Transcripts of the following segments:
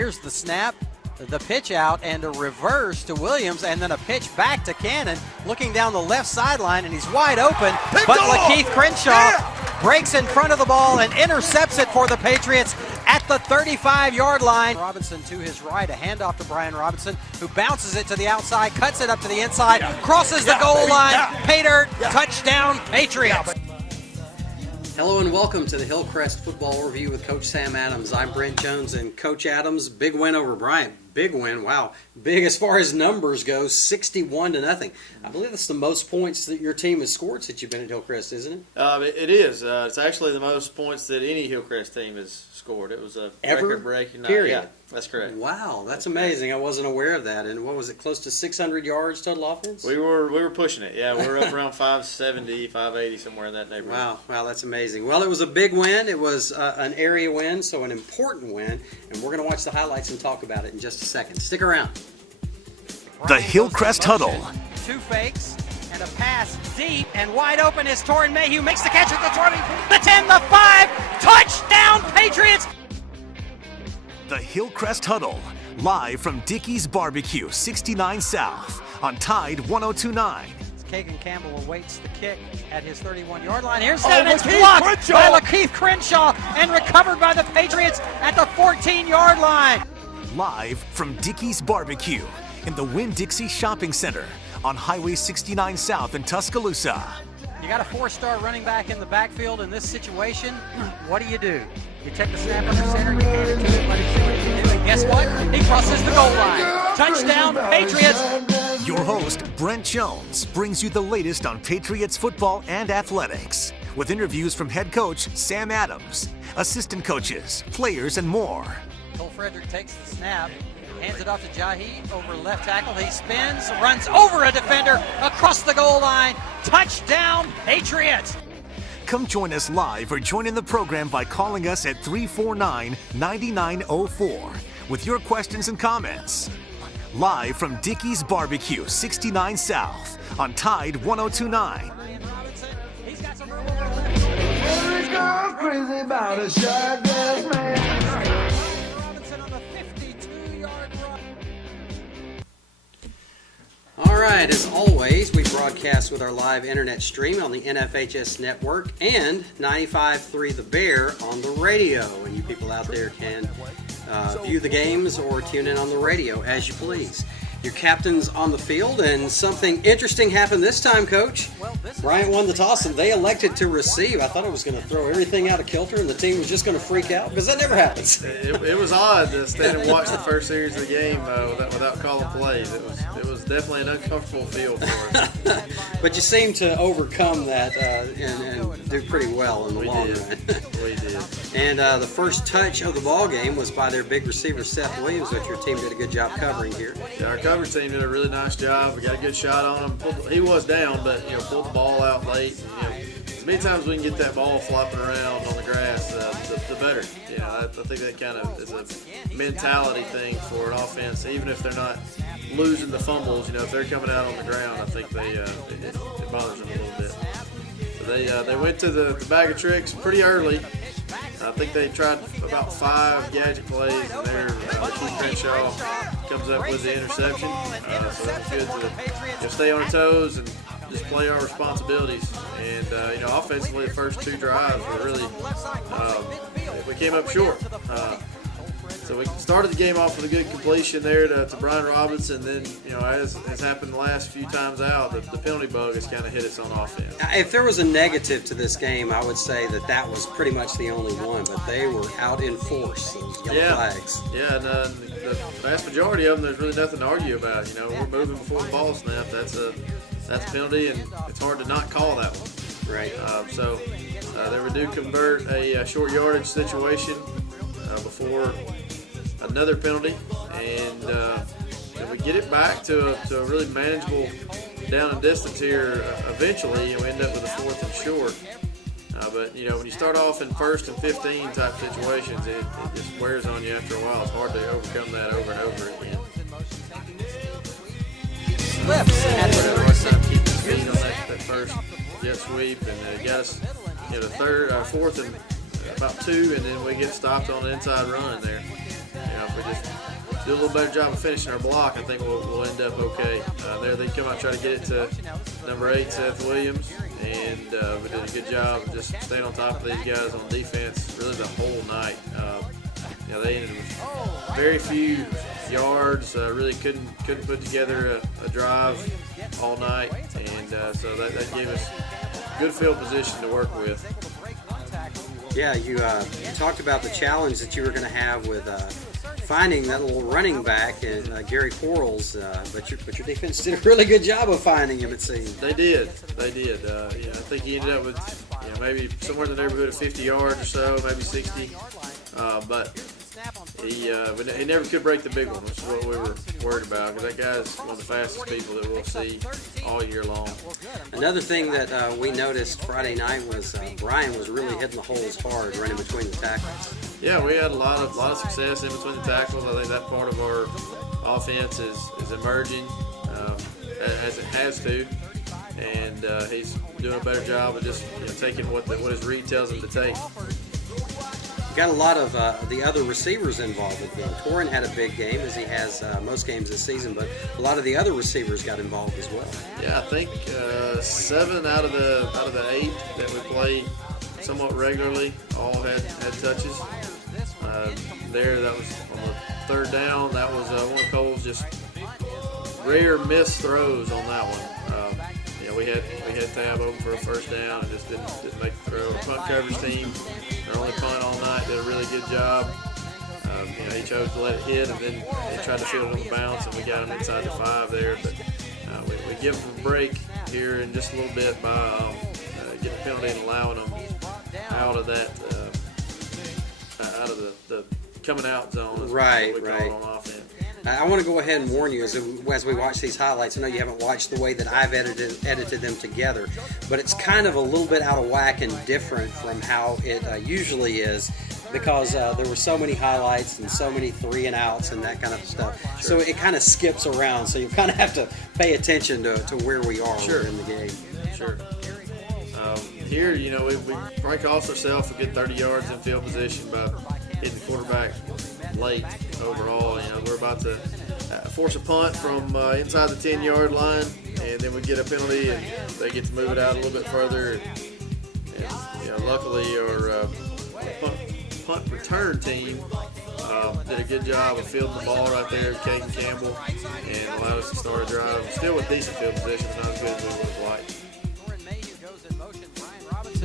Here's the snap, the pitch out, and a reverse to Williams, and then a pitch back to Cannon, looking down the left sideline, and he's wide open. But Lakeith Crenshaw breaks in front of the ball and intercepts it for the Patriots at the 35-yard line. Robinson to his right, a handoff to Brian Robinson, who bounces it to the outside, cuts it up to the inside, crosses the goal line. Pay dirt, touchdown, Patriots. Hello and welcome to the Hillcrest Football Review with Coach Sam Adams. I'm Brent Jones, and Coach Adams, big win over Bryant. Big win, wow. Big as far as numbers go, 61-0. I believe that's the most points that your team has scored since you've been at Hillcrest, isn't it? It is. It's actually the most points that any Hillcrest team has scored. It was a record-breaking night. Period. Yeah, that's correct. Wow, that's amazing. I wasn't aware of that. And what was it, close to 600 yards total offense? We were pushing it. Yeah, we were up around 570, 580, somewhere in that neighborhood. Wow, that's amazing. Well, it was a big win. It was an area win, so an important win. And we're going to watch the highlights and talk about it in just a second. Stick around. The Hillcrest Huddle. Two fakes and a pass deep and wide open is Torrin Mayhew. Makes the catch at the 20, the 10, the 5. Touchdown, Patriots! The Hillcrest Huddle. Live from Dickey's Barbecue, 69 South on Tide 102.9. Kagan Campbell awaits the kick at his 31-yard line. Here's that, and it's blocked by Lakeith Crenshaw and recovered by the Patriots at the 14-yard line. Live from Dickey's Barbecue in the Winn-Dixie Shopping Center on Highway 69 South in Tuscaloosa. You got a four-star running back in the backfield in this situation. What do? You take the snap under center, you hand it to him, let him see what he can do. And guess what? He crosses the goal line. Touchdown, Patriots! Your host, Brent Jones, brings you the latest on Patriots football and athletics, with interviews from head coach Sam Adams, assistant coaches, players, and more. Cole Frederick takes the snap, hands it off to Jaheed over left tackle. He spins, runs over a defender, across the goal line. Touchdown, Patriots! Come join us live or join in the program by calling us at 349-9904 with your questions and comments. Live from Dickey's Barbecue, 69 South on Tide 102.9. He's got some crazy about a shotgun man. Robinson on the 52-yard run. All right, as always, we broadcast with our live internet stream on the NFHS network and 95.3 The Bear on the radio. And you people out there can view the games or tune in on the radio as you please. Your captain's on the field, and something interesting happened this time, Coach. Bryant won the toss, and they elected to receive. I thought it was going to throw everything out of kilter, and the team was just going to freak out, because that never happens. It was odd to stand and watch the first series of the game without calling plays. It was definitely an uncomfortable feel for us. But you seem to overcome that and do pretty well in the long run. We did. And the first touch of the ball game was by their big receiver, Seth Williams, which your team did a good job covering here. Yeah, our coverage team did a really nice job. We got a good shot on him. He was down, but pulled the ball out late. As many times we can get that ball flopping around on the grass, the better. I think that kind of is a mentality thing for an offense. Even if they're not losing the fumbles, if they're coming out on the ground, I think it bothers them a little bit. So they went to the bag of tricks pretty early. I think they tried about 5 gadget plays, and there Keith Crenshaw comes up with the interception. So it's good to stay on our toes and just play our responsibilities. And offensively, the first 2 drives were really we came up short. So we started the game off with a good completion there to Brian Robinson. Then, as has happened the last few times out, the penalty bug has kind of hit us on offense. If there was a negative to this game, I would say that was pretty much the only one. But they were out in force, those yellow flags. Yeah, and the vast majority of them, there's really nothing to argue about. We're moving before the ball snap. That's a penalty, and it's hard to not call that one. Right. So they do convert a short yardage situation before another penalty, and we get it back to a really manageable down and distance here eventually, and we end up with a 4th and short. But when you start off in 1st and 15 type situations, it just wears on you after a while. It's hard to overcome that over and over again. Keep his feet on that first jet sweep, and got us the 4th and about 2, and then we get stopped on the inside run there. if we just do a little better job of finishing our block, I think we'll end up okay. There they come out and try to get it to number 8, Seth Williams, and we did a good job of just staying on top of these guys on defense really the whole night. They ended with very few yards, really couldn't put together a drive all night, and so that gave us good field position to work with. Yeah, you talked about the challenge that you were going to have with finding that little running back, Gary Quarles, but your defense did a really good job of finding him, it seems. They did. I think he ended up with maybe somewhere in the neighborhood of 50 yards or so, maybe 60. But he never could break the big one, which is what we were worried about, because that guy's one of the fastest people that we'll see all year long. Another thing that we noticed Friday night was Bryant was really hitting the holes hard, running between the tackles. Yeah, we had a lot of success in between the tackles. I think that part of our offense is emerging as it has to, and he's doing a better job of just taking what his read tells him to take. Got a lot of the other receivers involved with him. Torrin had a big game, as he has most games this season, but a lot of the other receivers got involved as well. Yeah, I think 7 out of the 8 that we play somewhat regularly all had touches. That was on the third down. That was one of Cole's just rare missed throws on that one. We had Tab open for a first down and just didn't make the throw. The punt coverage team, their only punt all night, did a really good job. He chose to let it hit, and then he tried to field it on the bounce, and we got him inside the 5 there. But we give him a break here in just a little bit by getting the penalty and allowing them out of that, out of the coming out zone. Right. Call it on offense. I want to go ahead and warn you as we watch these highlights. I know you haven't watched the way that I've edited them together, but it's kind of a little bit out of whack and different from how it usually is, because there were so many highlights and so many 3 and outs and that kind of stuff. Sure. So it kind of skips around. So you kind of have to pay attention to where we are in the game. Sure. Here, we break off ourselves a good 30 yards in field position by hitting the quarterback late overall. We're about to force a punt from inside the 10-yard line, and then we get a penalty, and they get to move it out a little bit further. And luckily, our punt return team did a good job of fielding the ball right there, Caden Campbell, and allowed us to start a drive. Still with decent field position, not as good as we would have liked. A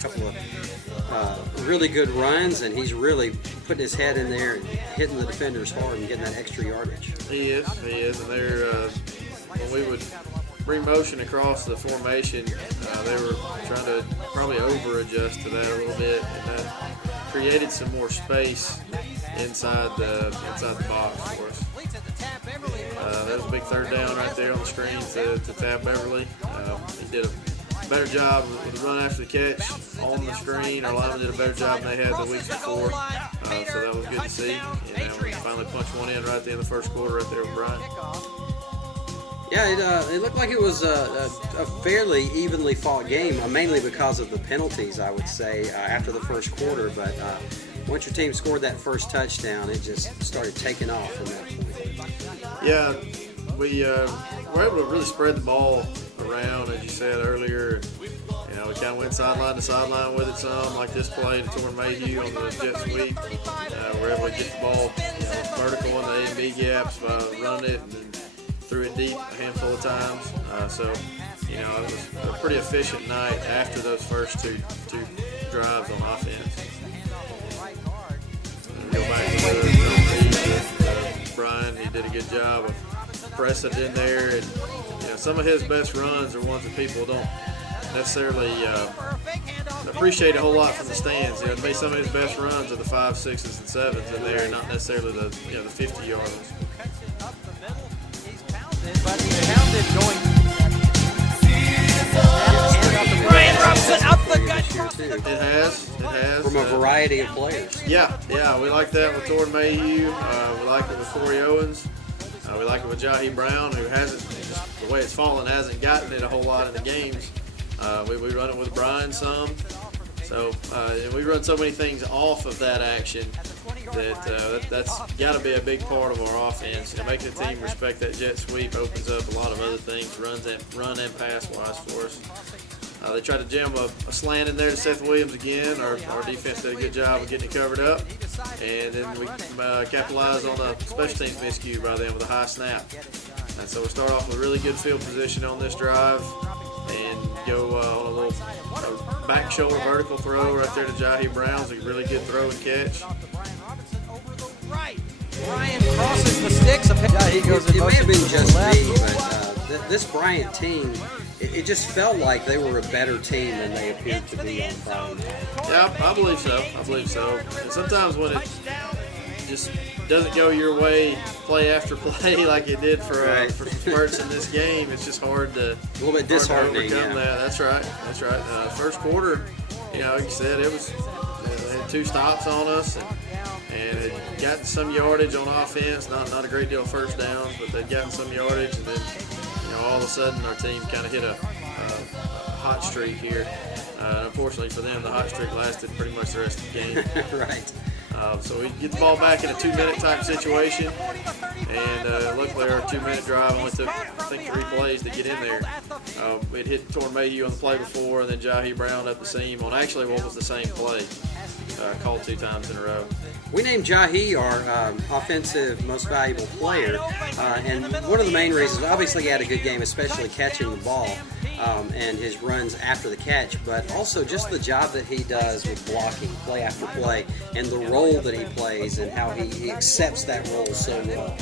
couple of really good runs, and he's really putting his head in there and hitting the defenders hard and getting that extra yardage. He is, and they're when we would bring motion across the formation, they were trying to probably over-adjust to that a little bit, and that created some more space inside the box for us. That was a big third down right there on the screen to Tab Beverly. He did a better job with the run after the catch on the screen. Our lineman did a better job than they had the weeks before, so that was good to see. We finally punched one in right at the end of the first quarter right there with Bryant. Yeah, it looked like it was a fairly evenly fought game, mainly because of the penalties, I would say, after the first quarter. But once your team scored that first touchdown, it just started taking off from that point. Yeah, we were able to really spread the ball around, as you said earlier. We kind of went sideline to sideline with it some, like this play to Torrin Mayhew on the jet sweep. We're able to get the ball vertical in the A and B gaps by running it, and then threw it deep a handful of times. It was a pretty efficient night after those first two drives on offense. Go back to Bryant. He did a good job of pressing it in there, and some of his best runs are ones that people don't necessarily appreciate a whole lot from the stands. Maybe some of his best runs are the 5, 6s, and 7s in there, not necessarily the 50-yarders. But he pounded going. Bryant Robinson up the gut. It has. From a variety of players. Yeah, we like that with Torrin Mayhew. We like it with Corey Owens. We like it with Jahi Brown, who hasn't, just the way it's fallen, hasn't gotten it a whole lot in the games. We run it with Brian some. So we run so many things off of that action that's got to be a big part of our offense. Making the team respect that jet sweep opens up a lot of other things, run and pass wise for us. They tried to jam a slant in there to Seth Williams again. Our defense did a good job of getting it covered up. And then we capitalized on a special teams miscue by them with a high snap. And so we start off with a really good field position on this drive and go on a little back shoulder vertical throw right there to Jahi Brown. It's a really good throw and catch. Bryant crosses the sticks. He goes in it may have been motion to just the left. me, but this Bryant team, it just felt like they were a better team than they appeared to be on Friday. Yeah, I believe so. And sometimes when it just doesn't go your way play after play like it did for some spurts in this game, it's just hard to A little bit disheartening. overcome that. That's right. First quarter, like you said, they had 2 stops on us and had gotten some yardage on offense. Not a great deal of first downs, but they'd gotten some yardage, and then all of a sudden our team kind of hit a hot streak here. Unfortunately for them, the hot streak lasted pretty much the rest of the game. Right. So we get the ball back in a 2-minute type situation, and luckily our 2-minute drive only took, I think, 3 plays to get in there. We'd hit Tormayhew on the play before, and then Jahi Brown up the seam on actually what was the same play, called 2 times in a row. We named Jahi our offensive most valuable player, and one of the main reasons, obviously he had a good game, especially catching the ball and his runs after the catch, but also just the job that he does with blocking play after play and the role that he plays and how he accepts that role so well.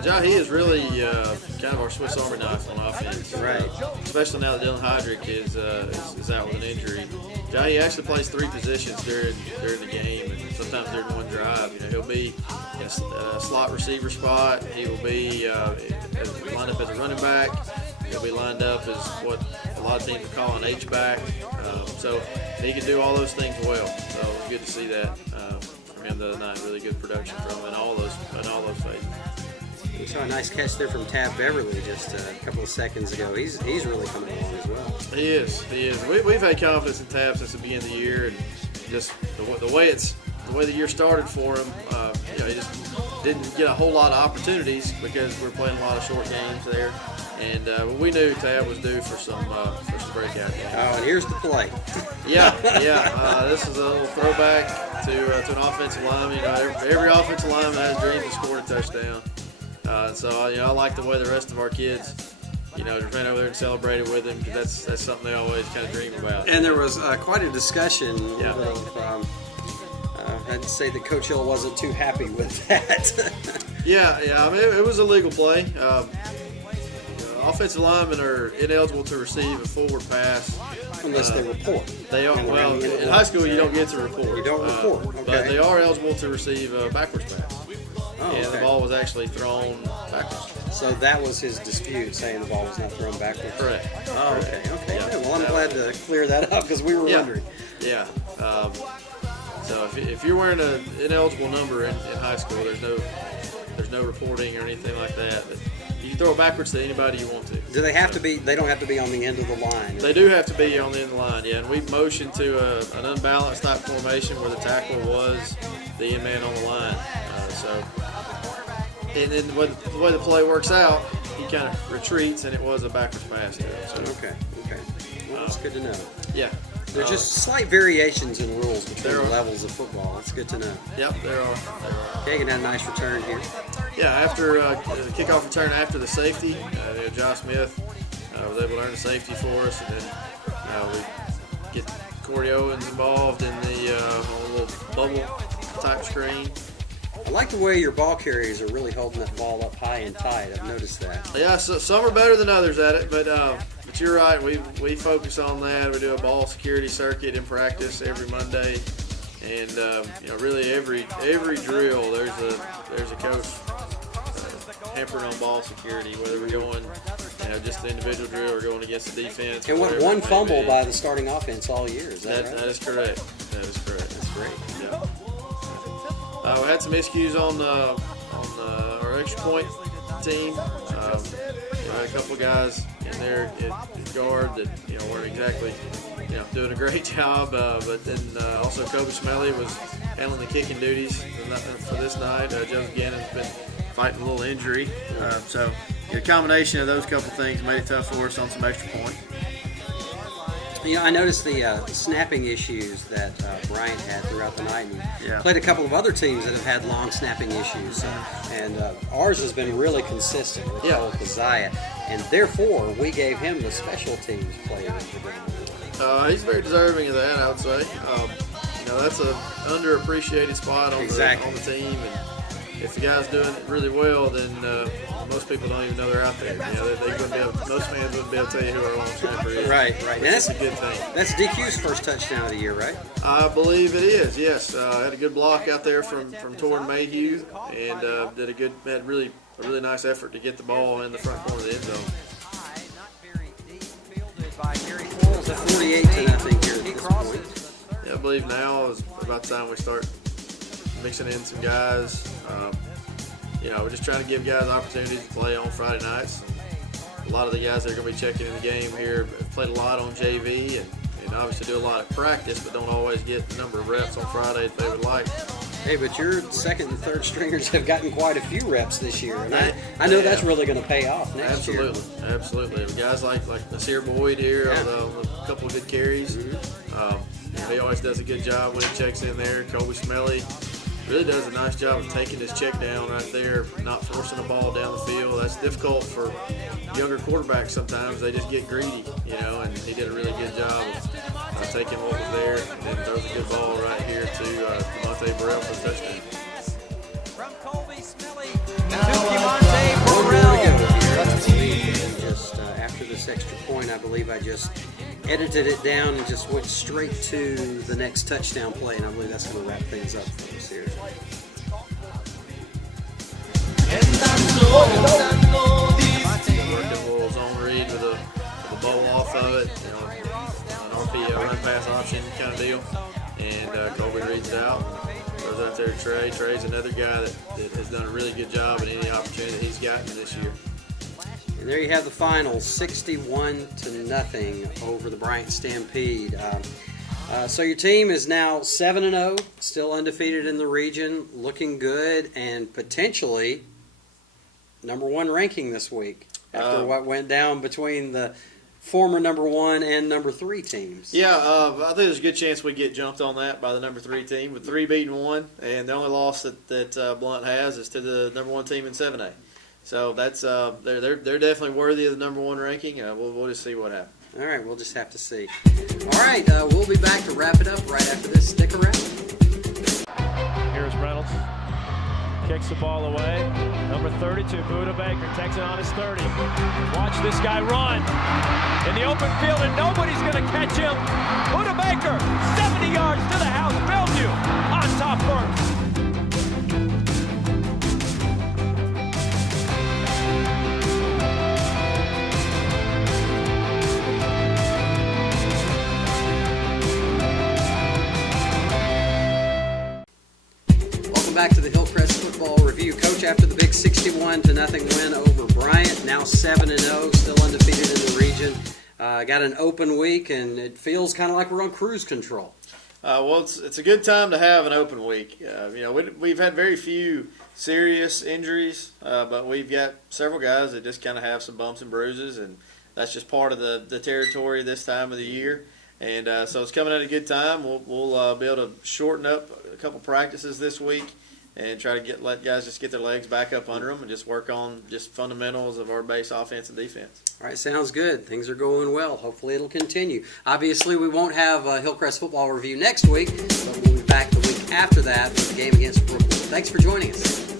Jahi is really kind of our Swiss Army knife on offense, right? Especially now that Dylan Heydrich is out with an injury. Jahi actually plays 3 positions during the game, and sometimes during one drive. He'll be in a slot receiver spot. He will be lined up as a running back. He'll be lined up as what a lot of teams are calling an H-back. So he can do all those things well. So it was good to see that from him the other night. Really good production from him in all those phases. We saw a nice catch there from Tab Beverly just a couple of seconds ago. He's really coming along as well. He is. We've had confidence in Tab since the beginning of the year, and just the way the year started for him. He just didn't get a whole lot of opportunities because we're playing a lot of short games there, and we knew Tab was due for some breakout games. Oh, and here's the play. Yeah. This is a little throwback to an offensive lineman. Every offensive lineman has dreams of scoring a touchdown. So I like the way the rest of our kids, just ran over there and celebrated with him, because that's something they always kind of dream about. And there was quite a discussion. I'd say that Coach Hill wasn't too happy with that. Yeah. I mean, it was a legal play. Offensive linemen are ineligible to receive a forward pass unless they report. They are. Well, in high school you don't get to report. You don't report. Okay. But they are eligible to receive a backwards pass. Oh, and the ball was actually thrown backwards. So that was his dispute, saying the ball was not thrown backwards? Correct. Oh, okay. Yeah. Good. Well, I'm glad to clear that up because we were wondering. Yeah. So if you're wearing an ineligible number in high school, there's no reporting or anything like that. But you can throw it backwards to anybody you want to. Do they have to be? They don't have to be on the end of the line. They do have to be on the end of the line, yeah. And we motioned to an unbalanced type formation where the tackle was the end man on the line. And then the way the play works out, he kind of retreats, and it was a backwards pass to him. So, Okay. Well, that's good to know. Yeah. There's just slight variations in rules between the levels of football. That's good to know. Yep, there are. Kagan had a nice return here. Yeah, after the kickoff return after the safety, Josh Smith was able to earn a safety for us, and then we get Corey Owens involved in the little bubble type screen. I like the way your ball carriers are really holding that ball up high and tight. I've noticed that. Yeah, so some are better than others at it, but you're right. We focus on that. We do a ball security circuit in practice every Monday, and really every drill there's a coach hampering on ball security, whether we're going just the individual drill or going against the defense. And one fumble by the starting offense all year. Is that right? That is correct. That's great. Yeah. We had some miscues on our extra point team. had a couple guys in there at guard that weren't exactly doing a great job, but then also Kobe Smelly was handling the kicking duties for this night. Joseph Gannon's been fighting a little injury, so the combination of those couple things made it tough for us on some extra point. I noticed the snapping issues that Bryant had throughout the night. And played a couple of other teams that have had long snapping issues, and ours has been really consistent with Cole Keziah, and therefore we gave him the special teams player of the game. He's very deserving of that, I would say. That's an underappreciated spot on the team, and if the guy's doing it really well, then most people don't even know they're out there. Most fans wouldn't be able to tell you who our long snapper is. Right. And that's a good thing. That's DQ's first touchdown of the year, right? I believe it is. Yes, had a good block out there from Torrin Mayhew, and had a really nice effort to get the ball in the front corner of the end zone. It's a 48-0 here at this point. Yeah, I believe now is about the time we start mixing in some guys. We're just trying to give guys opportunities to play on Friday nights. A lot of the guys that are going to be checking in the game here have played a lot on JV and obviously do a lot of practice, but don't always get the number of reps on Friday that they would like. Hey, but your second and third stringers have gotten quite a few reps this year, and I know that's really going to pay off next year. Absolutely. Guys like Nasir Boyd here with a couple of good carries. He always does a good job when he checks in there. Kobe Smelly really does a nice job of taking his check down right there, not forcing the ball down the field. That's difficult for younger quarterbacks sometimes. They just get greedy, and he did a really good job of taking what was there and then throws a good ball right here to Demonte Burrell for the touchdown. From Colby Smelly to Demonte Burrell. Just after this extra point, I believe I just edited it down and just went straight to the next touchdown play, and I believe that's going to wrap things up for us here. Working a little zone read with a bowl off of it, an RPO run pass option kind of deal, and Colby reads it out, throws out there to Trey. Trey's another guy that has done a really good job in any opportunity that he's gotten this year. And there you have the final, 61-0 over the Bryant Stampede. So your team is now 7-0, still undefeated in the region, looking good, and potentially number one ranking this week after what went down between the former number one and number three teams. Yeah, I think there's a good chance we get jumped on that by the number three team with 3 beating 1, and the only loss that Blunt has is to the number one team in 7A. So that's they're definitely worthy of the number one ranking. We'll just see what happens. All right, we'll just have to see. All right, we'll be back to wrap it up right after this. Stick around. Here's Reynolds. Kicks the ball away. Number 32, Buda Baker, takes it on his 30. Watch this guy run in the open field, and nobody's going to catch him. Buda Baker, 70 yards to the house. Bellevue on top first. Back to the Hillcrest Football Review. Coach, after the big 61-0 win over Bryant, now 7-0, still undefeated in the region. Got an open week, and it feels kind of like we're on cruise control. Well, it's a good time to have an open week. We've had very few serious injuries, but we've got several guys that just kind of have some bumps and bruises, and that's just part of the territory this time of the year. And so it's coming at a good time. We'll be able to shorten up a couple practices this week and try to let guys just get their legs back up under them and just work on just fundamentals of our base offense and defense. All right, sounds good. Things are going well. Hopefully it'll continue. Obviously, we won't have a Hillcrest Football Review next week, but we'll be back the week after that with the game against Brooklyn. Thanks for joining us.